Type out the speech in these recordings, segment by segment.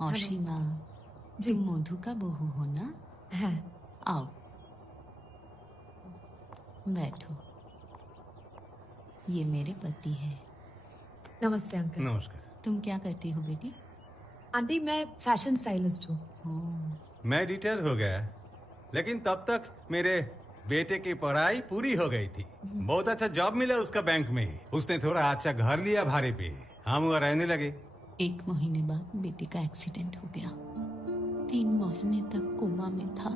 औशीमा, जी। तुम मधु का बहू हो ना? है। आओ बैठो। ये मेरे पति है। नमस्ते अंकल। नमस्कार। तुम क्या करती हो बेटी? आंटी मैं फैशन स्टाइलिस्ट हूँ। मैं रिटायर हो गया, लेकिन तब तक मेरे बेटे की पढ़ाई पूरी हो गई थी। बहुत अच्छा जॉब मिला उसका बैंक में ही। उसने थोड़ा अच्छा घर लिया भाड़े पे, हम वहाँ रहने लगे। 1 महीने बाद बेटे का एक्सीडेंट हो गया। 3 महीने तक कोमा में था।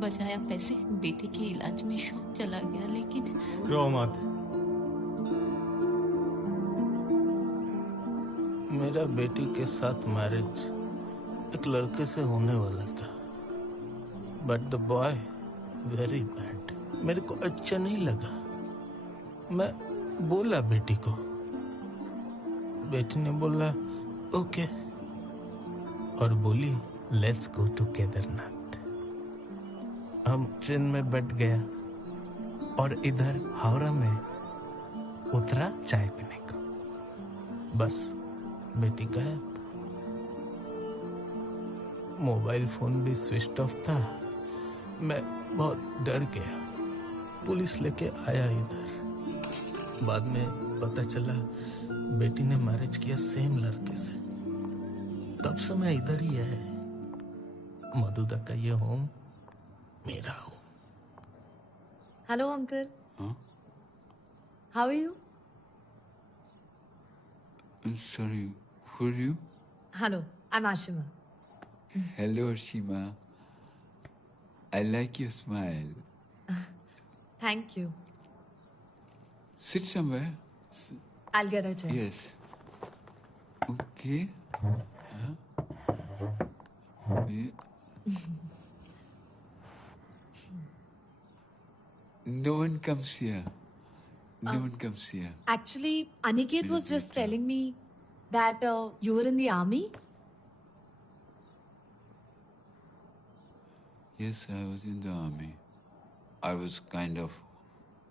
बचाया पैसे, बेटे के इलाज में शौक चला गया, लेकिन रो मत। मेरा बेटी के साथ मैरिज एक लड़के से होने वाला था, but the boy very bad. मेरे को अच्छा नहीं लगा। मैं बोला बेटी को, बेटी ने बोला ओके और बोली लेट्स गो टू केदारनाथ। हम ट्रेन में बैठ गया और इधर हावड़ा में उतरा चाय पीने को। बस बेटी गायब। मोबाइल फोन भी स्विच ऑफ था। मैं बहुत डर गया। पुलिस लेके आया इधर। बाद में पता चला बेटी ने मैरिज किया सेम लड़के से। तब से मैं इधर ही है। मधुदा का ये होम मेरा home. Hello uncle. How are you? Sorry, who are you? Hello, I am Ashima. Hello, Ashima. I like your smile. Thank you. Sit somewhere. I'll get a chair. Yes. Okay. Huh? Yeah. No one comes here. No one comes here. Actually, Aniket was just telling me that you were in the army. Yes, I was in the army. I was kind of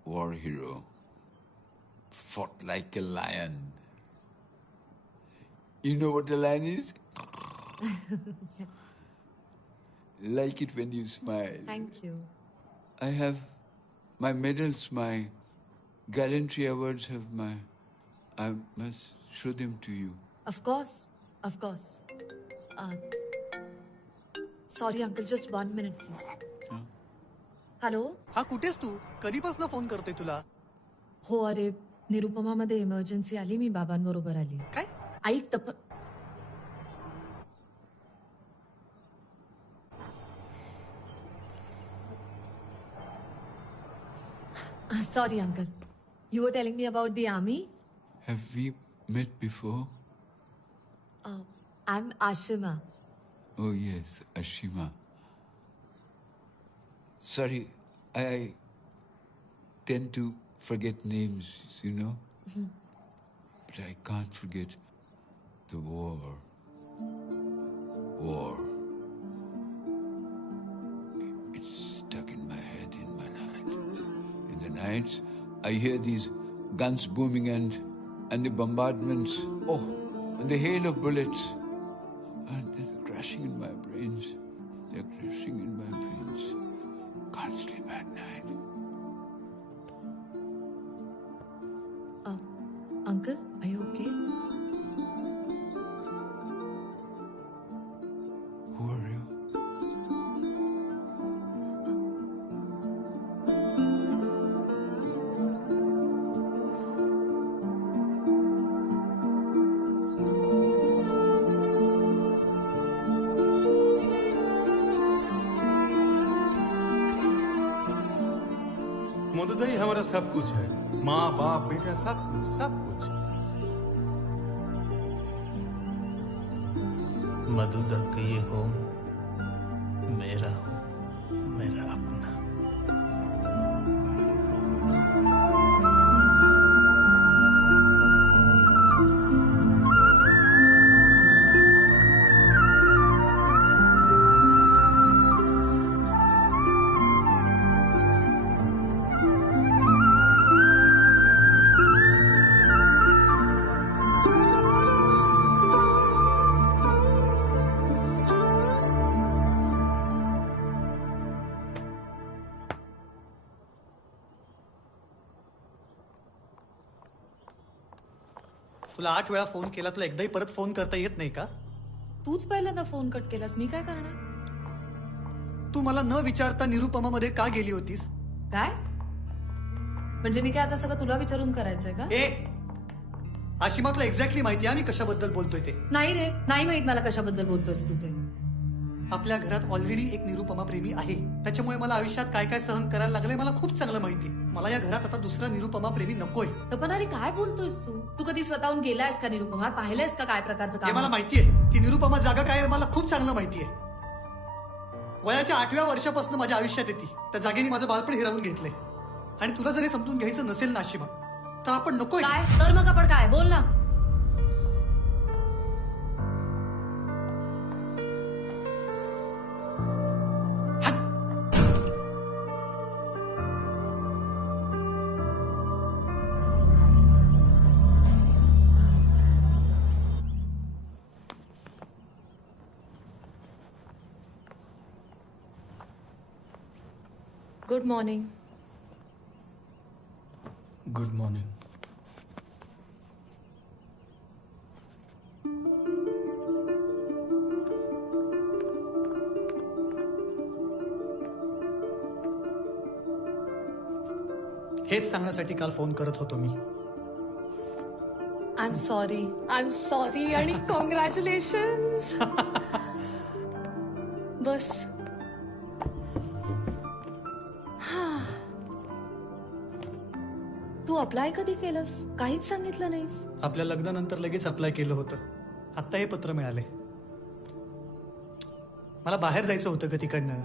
war hero. Fought like a lion. You know what a lion is? Like it when you smile. Thank you. I have my medals, my gallantry awards have my... I must show them to you. Of course. Of course. Sorry, uncle. Just 1 minute, please. Hello. हा कुठेस तू? कधीपासून phone करतोय तुला? हो अरे, निरुपमामध्ये emergency आली, मी बाबांबरोबर आली. काय? ऐक तप. Sorry, uncle. You were telling me about the army? Have we met before? I'm Ashima. Oh, yes, Ashima. Sorry, I tend to forget names, you know? But I can't forget the war. War. It's stuck in my head in my night. In the nights, I hear these guns booming and the bombardments. Oh, and the hail of bullets. And they're crashing in my brains. They're crashing in my brains. Can't sleep at night. Uncle, are you okay? Who are you? Madhuda ही हमारा सब कुछ है। माँ बाप बेटा सब कुछ, सब कुछ। मधुदा का ये होम मेरा होम, मेरा अपना। तुला 8 वेळा फोन केला, तुला एकदाही परत फोन करता येत नाही का? तूच पहिल्यांदा फोन कट केलास, मी काय करणार? तू मला न विचारता निरुपमामध्ये का गेली होतीस? काय म्हणजे मी काय आता सगळं तुला विचारून करायचंय का? ए आशिमातला एक्झॅक्टली माहिती आहे मी कशाबद्दल बोलतोय ते. नाही रे, नाही माहित मला कशाबद्दल बोलतोयस तू ते. आपल्या घरात ऑलरेडी एक निरुपमा प्रेमी आहे, त्याच्यामुळे मला आयुष्यात काय काय सहन करायला लागलंय मला खूप चांगलं माहिती. मला या घरात आता दुसरा निरुपमा प्रेमी नकोय. पण अरे काय बोलतोयस तू? तू कधी स्वतःहून गेलायस का निरुपमा? पाहिलंयस का काय प्रकारचं हे काम? मला माहितीये ती निरुपमा जागा काय आहे, मला खूप चांगलं माहितीये. वयाच्या 8व्या वर्षापासून माझ्या आयुष्यात येते, त्या जागेने माझं बालपण हिरावून घेतलंय. आणि तुला जरी समजून घ्यायचं नसेल ना आशिमा, तर आपण नकोय. काय तर मग आपण काय बोल ना. Good morning. Good morning. हेच सांगण्यासाठी काल फोन करत होतो मी. आय एम सॉरी आणि कॉंग्रॅच्युलेशन्स. बस तू अप्लाय कधी केलंस? काहीच सांगितलं नाहीस. आपल्या लग्नानंतर लगेच अप्लाय केलं होतं. आता हे पत्र मिळाले. मला बाहेर जायचं होतं ग तिकडनं.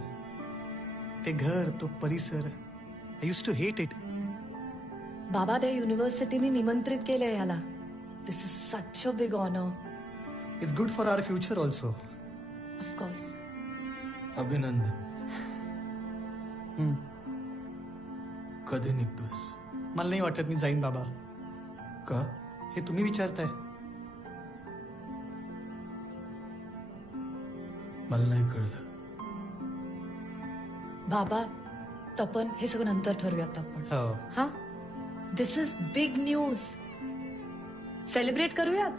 ते घर, तो परिसर, I used to hate it. बाबा त्या युनिव्हर्सिटीने निमंत्रित केलंय ह्याला. This is such a big honour. It's good for our future also. Of course. अभिनंदन. कधी निघतोस? मला नाही वाटत मी जाईन बाबा. का? हे तुम्ही विचारताय. मला नाही कळलं. बाबा तपन हे सगळं नंतर ठरवूयात आपण. हो. हा, दिस इज बिग न्यूज. सेलिब्रेट करूयात.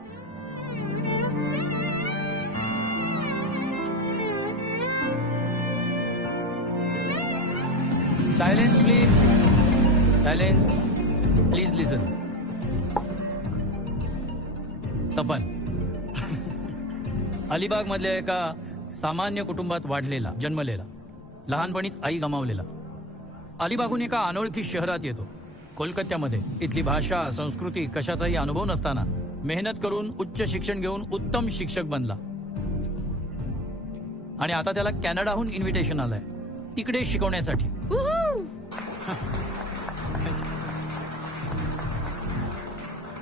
Silence please. सायलेन्स प्लीज लिसन. तपन अलिबाग मधल्या एका सामान्य कुटुंबात वाढलेला, जन्मलेला, लहानपणीच आई गमावलेला, अलिबागहून एका अनोळखी शहरात येतो, कोलकात्यामध्ये. इथली भाषा, संस्कृती कशाचाही अनुभव नसताना मेहनत करून उच्च शिक्षण घेऊन उत्तम शिक्षक बनला. आणि आता त्याला कॅनडाहून इन्व्हिटेशन आलंय तिकडे शिकवण्यासाठी.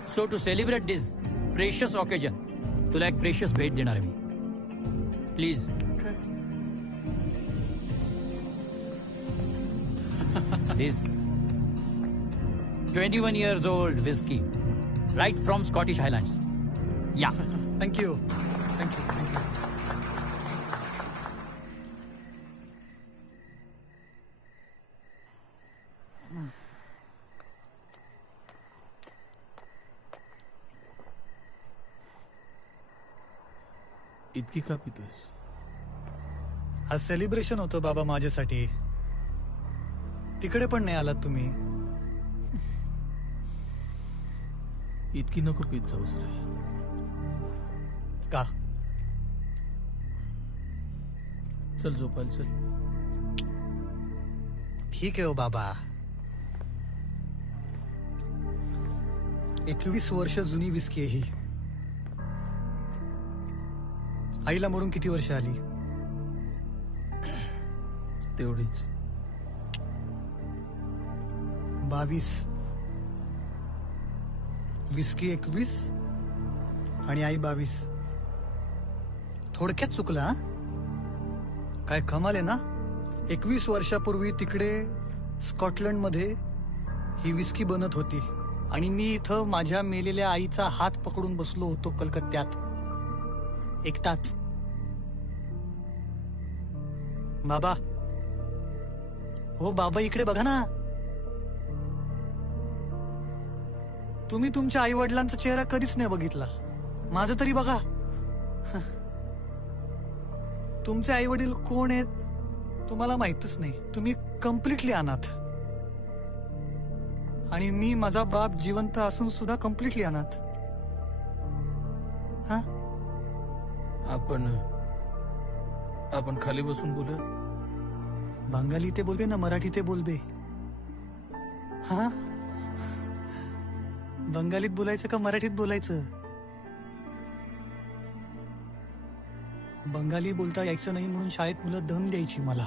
So to celebrate this precious occasion तुला एक प्रेशियस भेट देणार आहे मी. Please. This 21 years old whiskey right from Scottish Highlands. Yeah. Thank you. Thank you. Thank you. इतकी का पितोयस? आज सेलिब्रेशन होतं बाबा माझ्यासाठी. तिकडे पण नाही आलात तुम्ही. इतकी नको पीत जाऊस रे. का? चल झोपायला चल. ठीक आहे हो बाबा. 21 वर्ष जुनी विस्की आहे ही. आईला मरून किती वर्ष आली? तेवढीच. 22. विस्की 21 आणि आई 22. थोडक्यात चुकला हा? काय कमाल आहे ना. 21 वर्षापूर्वी तिकडे स्कॉटलंडमध्ये ही विस्की बनत होती आणि मी इथं माझ्या मेलेल्या आईचा हात पकडून बसलो होतो कलकत्त्यात, एकटाच. बाबा, हो बाबा, इकडे बघा ना. तुम्ही तुमच्या आई वडिलांचा चेहरा कधीच नाही बघितला. माझं तरी बघा. तुमचे आई वडील कोण आहेत तुम्हाला माहितच नाही. तुम्ही कम्प्लिटली अनाथ. आणि मी माझा बाप जिवंत असून सुद्धा कम्प्लिटली अनाथ. हा, आपण खाली बसून बोलूया. बंगाली ते बोलबे ना मराठी ते बोलबे. हा, बंगालीत बोलायचं का मराठीत बोलायचं? बंगाली बोलता यायचं नाही म्हणून शाळेत मुलं दम द्यायची मला.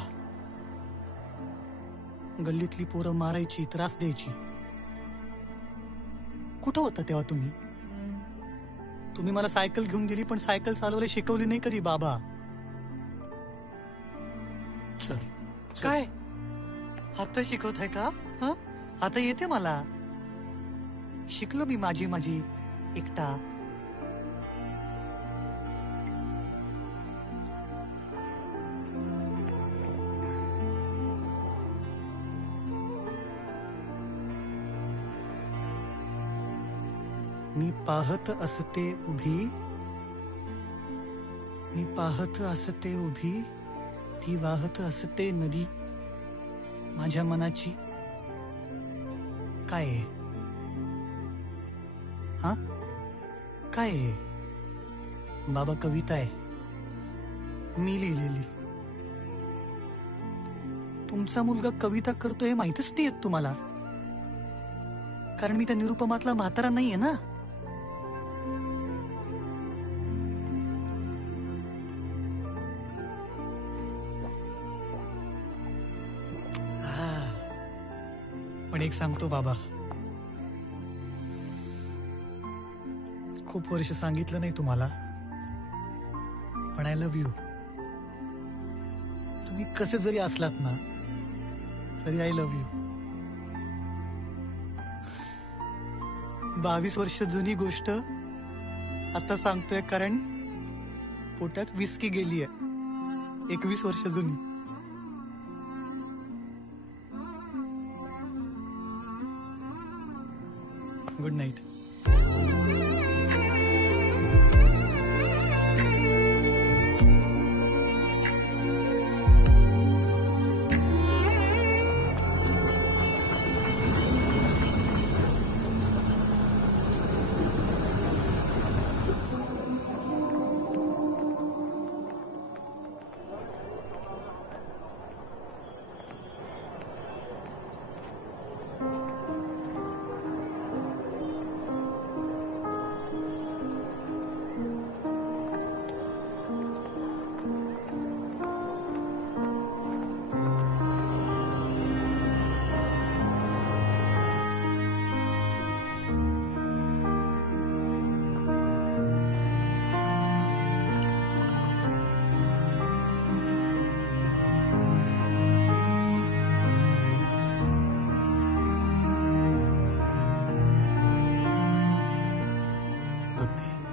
गल्लीतली पोरं मारायची, त्रास द्यायची. कुठं होता तेव्हा तुम्ही? तुम्ही मला सायकल घेऊन दिली पण सायकल चालवायला शिकवली नाही कधी बाबा. चल काय आता शिकवताय का? हा, आता येते मला. शिकलो मी माझी एकटा. मी पाहत असते उभी, मी पाहत असते उभी, ती वाहत असते नदी. माझ्या मनाची काय आहे? हा, काय आहे? बाबा कविता आहे मी लिहिलेली. तुमचा मुलगा कविता करतो हे माहितच नाही येत तुम्हाला, कारण मी त्या निरुपमातला म्हातारा नाहीये ना. पण एक सांगतो बाबा, खूप वर्ष सांगितलं नाही तुम्हाला, पण आय लव्ह यू. तुम्ही कसे जरी असलात ना तरी आय लव्ह यू. 22 वर्ष जुनी गोष्ट आता सांगतोय, कारण पोटात विस्की गेलीय 21 वर्ष जुनी. Good night.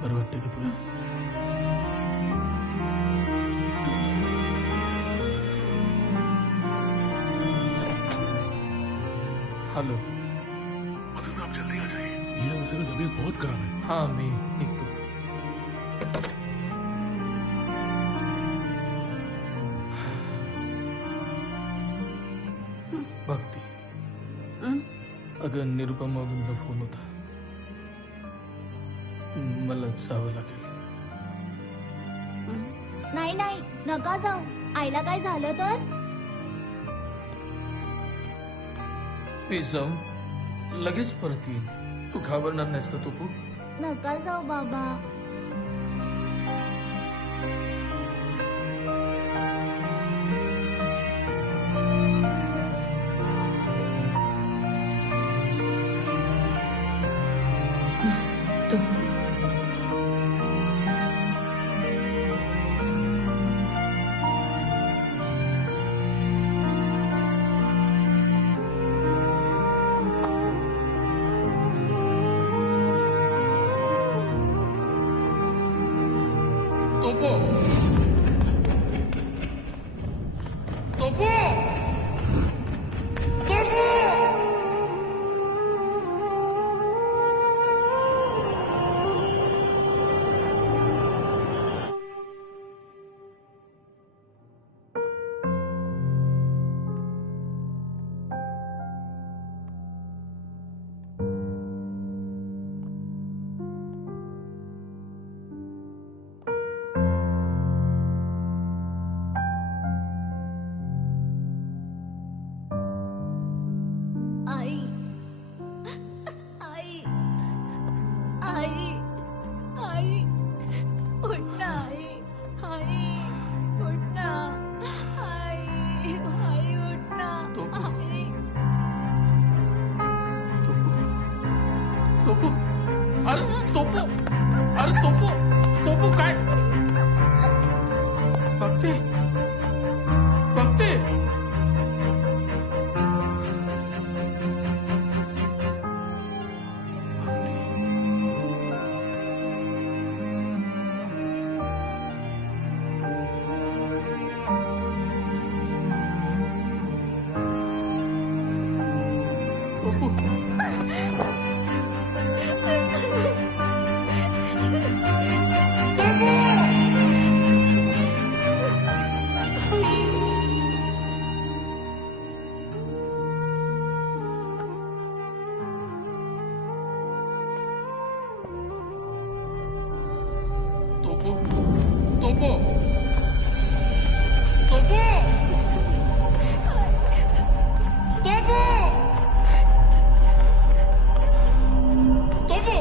बरं वाटतं की तुला? हेलो, आप जल्दी आ जाइए. मीरा वैसे का तबीयत बहुत खराब है. हाँ मी निघतो. भक्ती, अगं निरुपमाबद्दल फोन होता. मला जावं लागेल. नाही नाही, नका जाऊ. आईला काय झालं तर? मी जाऊन लगेच परत येईन. तू घाबरणार नाहीस ना तू? नका जाऊ बाबा. Topo! Topo! Topo! अरे तोपू, अरे तोपू, तोपू काय? भक्ती, भक्ती. तोपू, तोपू, तोपू, तोपू, तोपू.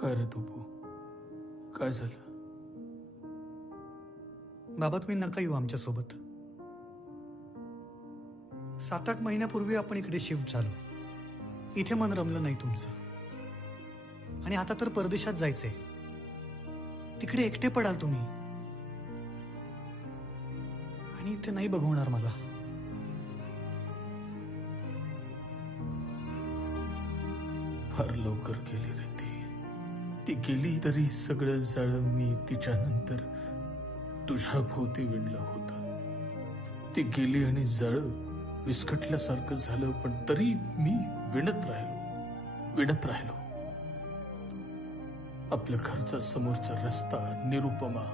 काय रे तोपू, काय झालं? बाबा तुम्ही नका येऊ आमच्यासोबत. 7-8 महिन्यापूर्वी आपण इकडे शिफ्ट झालो. इथे मन रमलं नाही तुमचं आणि आता तर परदेशात जायचंय. तिकडे एकटे पडाल तुम्ही आणि इथे नाही बघवणार मला. फार लवकर गेली रे ती गेली तरी सगळं जाळं मी तिच्यानंतर तुझ्या भोवती विणलं होतं. ती गेली आणि जाळं विस्कटल्यासारखं झालं, पण तरी मी विणत राहिलो. आपल्या घरचा समोरचा रस्ता, निरुपमा,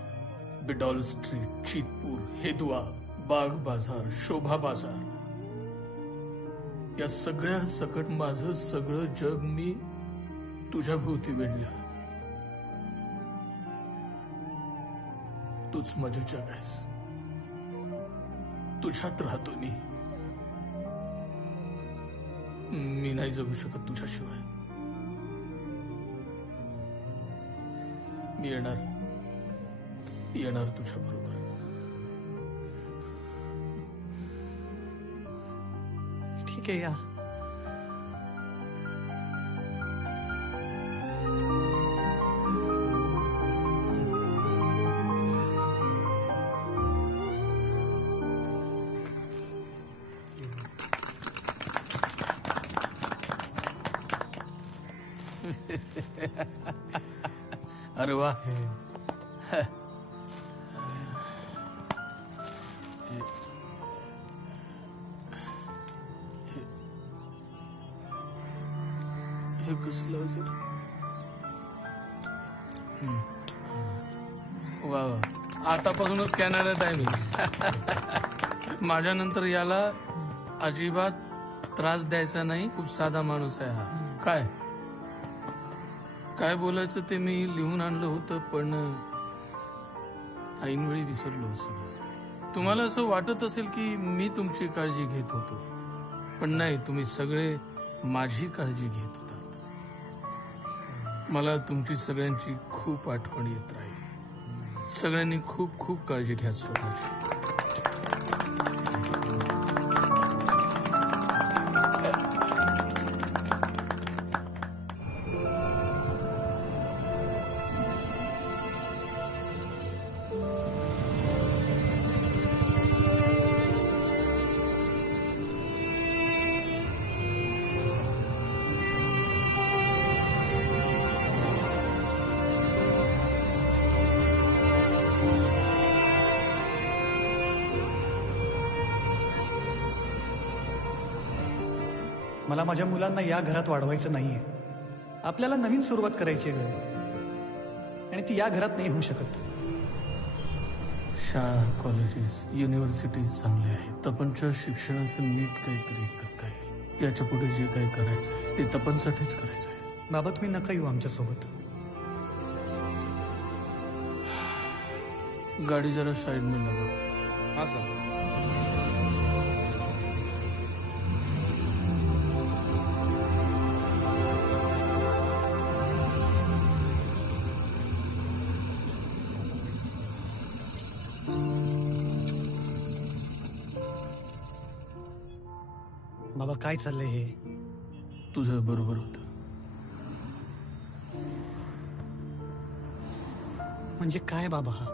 बिडॉल स्ट्रीट, चीतपूर, हेदुआ, बाग बाजार, शोभा बाजार, या सगळ्या सकट माझं सगळं जग मी तुझ्या भोवती विणलं. तूच माझं जग आहेस. तुझ्यात राहतो मी नाही जगू शकत तुझ्याशिवाय. मी येणार तुझ्या बरोबर. ठीक आहे या. अरे वा. हे कसलं वा वा. आतापासूनच कॅनडा टायमिंग. माझ्यानंतर याला अजिबात त्रास द्यायचा नाही. खूप साधा माणूस आहे हा. काय बोलायचं ते मी लिहून आणलं होतं, पण ऐनवेळी विसरलो सगळं. तुम्हाला असं वाटत असेल की मी तुमची काळजी घेत होतो, पण नाही, तुम्ही सगळे माझी काळजी घेत होता. मला तुमची सगळ्यांची खूप आठवण येत राहील. सगळ्यांनी खूप खूप काळजी घ्या स्वतःची. मला माझ्या मुलांना या घरात वाढवायचं नाहीये. आपल्याला नवीन सुरुवात करायची वेळ आणि ती या घरात नाही होऊ शकत. शाळा, कॉलेजेस, युनिव्हर्सिटीज चांगले आहेत. तपनच्या शिक्षणाचं नीट काहीतरी करता येईल. याच्या पुढे जे काही करायचं आहे ते तपनसाठीच करायचं आहे. बाबा तुम्ही नका येऊ आमच्यासोबत. गाडी जरा साइड में लगा. हाँ सर. बाबा काय चाललंय हे? तुझं बरोबर होतं. म्हणजे काय बाबा हा?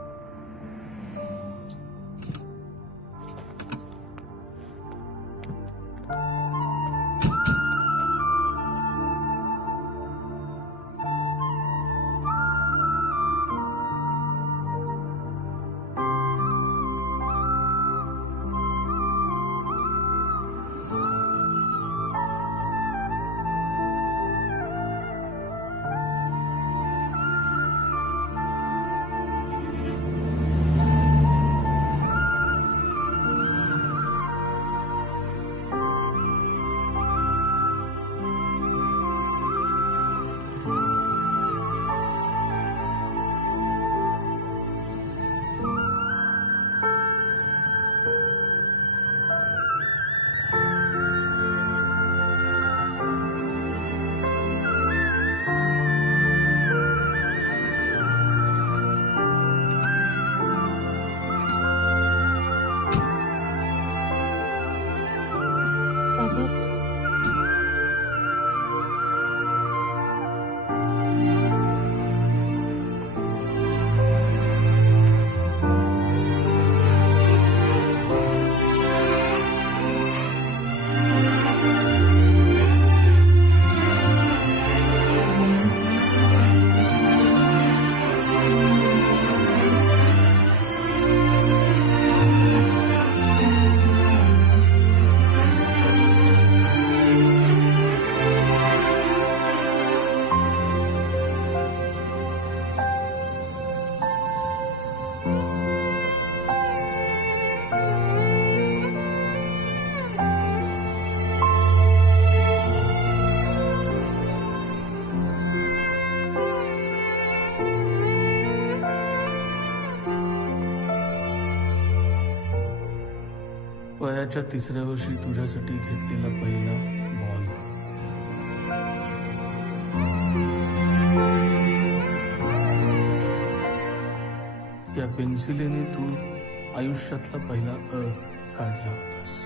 बाबा वयाच्या 3ऱ्या वर्षी तुझ्यासाठी घेतलेला पहिला बॉल. या पेन्सिलीने तू आयुष्यातला पहिला काढला होतास.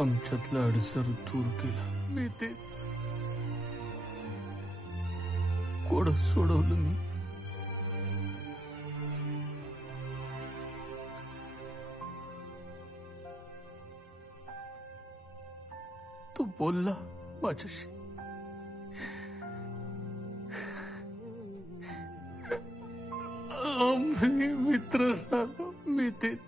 आमच्यातलं अडसर दूर केला मी. ते कोड सोडवलं मी. तू बोलला माझ्याशी. आम्ही मित्र झालो. मी ते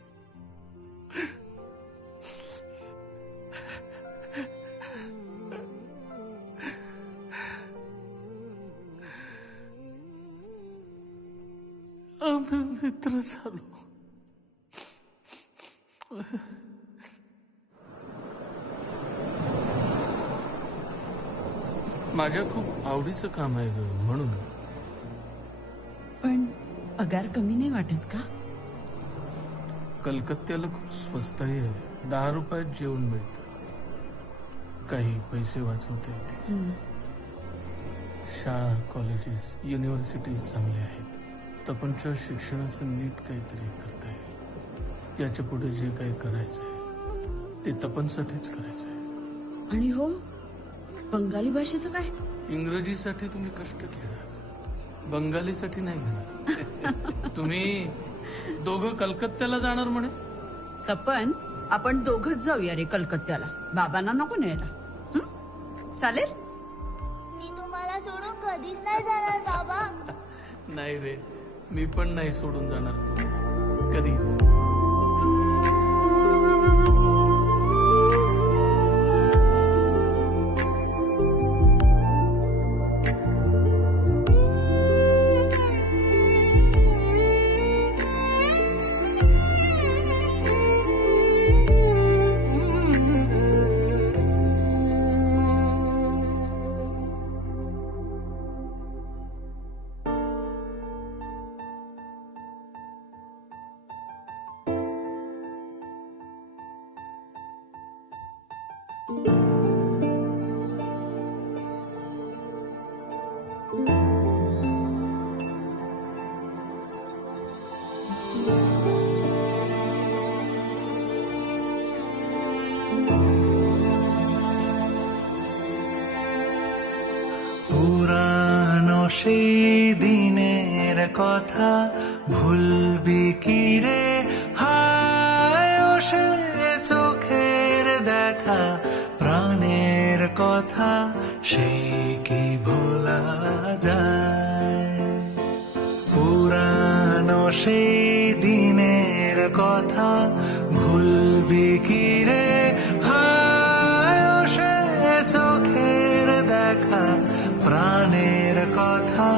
आम्ही मित्र झालो. माझ्या खूप आवडीचं काम आहे ग, म्हणून. पण पगार कमी नाही वाटत का? कलकत्त्याला खूप स्वस्तही आहे. 10 रुपयात जेवण मिळतं. काही पैसे वाचवता येते. शाळा, कॉलेजेस, युनिव्हर्सिटीज चांगले आहेत. तपनच्या शिक्षणाचं नीट काहीतरी करता येईल. याच्या पुढे जे काही करायचं आहे ते तपनसाठीच करायचं आहे. आणि हो, बंगाली भाषेचं काय? इंग्रजीसाठी तुम्ही कष्ट घेणार, बंगालीसाठी नाही घेणार. तुम्ही दोघं कलकत्त्याला जाणार म्हणे. तपन, आपण दोघच जाऊया रे कलकत्त्याला. बाबांना नको न्यायला. चालेल? मी तुम्हाला सोडून कधीच नाही जाणार बाबा. नाही रे, मी पण नाही सोडून जाणार तू कधीच. পুরানো সেই দিনের কথা ভুলবি কি রে, হায় ও সে চোখের দেখা প্রাণের কথা সেই কি ভোলা যায়। পুরানো সেই দিনের কথা ভুলবি কি রে, হায় ও সে চোখের দেখা প্রাণের কথা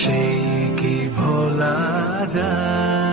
সেই কি ভোলা যায়।